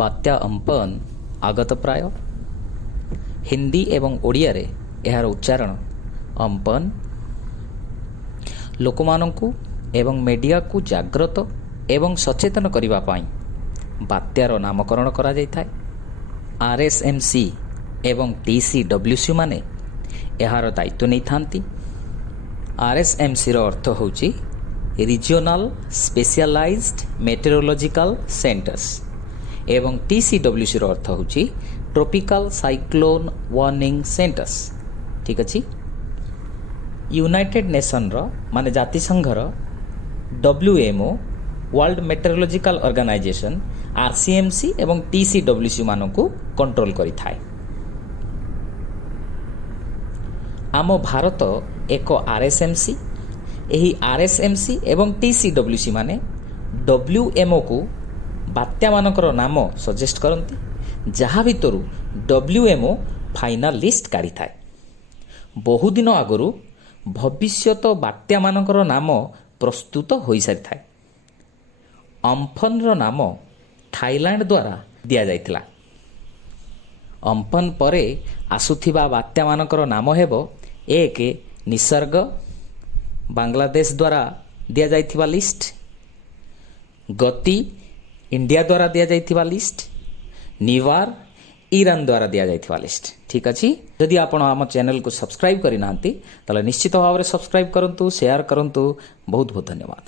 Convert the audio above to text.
ବାତ୍ୟା ଅମ୍ପନ ଆଗତ ପ୍ରାୟ। ହିନ୍ଦୀ ଏବଂ ଓଡ଼ିଆରେ ଏହାର ଉଚ୍ଚାରଣ ଅମ୍ପନ। ଲୋକମାନଙ୍କୁ ଏବଂ ମିଡ଼ିଆକୁ ଜାଗ୍ରତ ଏବଂ ସଚେତନ କରିବା ପାଇଁ ବାତ୍ୟାର ନାମକରଣ କରାଯାଇଥାଏ। RSMC ଏବଂ TCWC ମାନେ ଏହାର ଦାୟିତ୍ୱ ନେଇଥାନ୍ତି। RSMCର ଅର୍ଥ ହେଉଛି ରିଜିଓନାଲ୍ ସ୍ପେସିଆଲାଇଜ୍ଡ ମେଟେରୋଲୋଜିକାଲ ସେଣ୍ଟର୍ସ ଏବଂ TCWCର ଅର୍ଥ ହେଉଛି ଟ୍ରପିକାଲ ସାଇକ୍ଲୋନ୍ ୱାର୍ଣ୍ଣିଂ ସେଣ୍ଟର୍ସ। ଠିକ୍ ଅଛି। ୟୁନାଇଟେଡ୍ ନେସନ୍ର ମାନେ ଜାତିସଂଘର WMO world meteorological organisation RCMC ଏବଂ TCWC ମାନଙ୍କୁ କଣ୍ଟ୍ରୋଲ କରିଥାଏ। ଆମ ଭାରତ ଏକ RSMC। ଏହି RSMC ଏବଂ TCWC ମାନେ WMOକୁ ବାତ୍ୟାମାନଙ୍କର ନାମ ସଜେଷ୍ଟ କରନ୍ତି, ଯାହା ଭିତରୁ WMO ଫାଇନାଲ ଲିଷ୍ଟ କାଢ଼ିଥାଏ। ବହୁଦିନ ଆଗରୁ ଭବିଷ୍ୟତ ବାତ୍ୟାମାନଙ୍କର ନାମ ପ୍ରସ୍ତୁତ ହୋଇସାରିଥାଏ। ଅମ୍ଫନର ନାମ ଥାଇଲାଣ୍ଡ ଦ୍ୱାରା ଦିଆଯାଇଥିଲା। ଅମ୍ଫନ ପରେ ଆସୁଥିବା ବାତ୍ୟାମାନଙ୍କର ନାମ ହେବ 1 ନିସର୍ଗ ବାଂଲାଦେଶ ଦ୍ୱାରା ଦିଆଯାଇଥିବା ଲିଷ୍ଟ, ଗତି ଇଣ୍ଡିଆ ଦ୍ୱାରା ଦିଆଯାଇଥିବା ଲିଷ୍ଟ, ନିୱାର ଇରାନ ଦ୍ୱାରା ଦିଆଯାଇଥିବା ଲିଷ୍ଟ। ଠିକ୍ ଅଛି। ଯଦି ଆପଣ ଆମ ଚ୍ୟାନେଲକୁ ସବସ୍କ୍ରାଇବ୍ କରିନାହାନ୍ତି ତାହେଲେ ନିଶ୍ଚିତ ଭାବରେ ସବସ୍କ୍ରାଇବ୍ କରନ୍ତୁ, ସେୟାର କରନ୍ତୁ। ବହୁତ ବହୁତ ଧନ୍ୟବାଦ।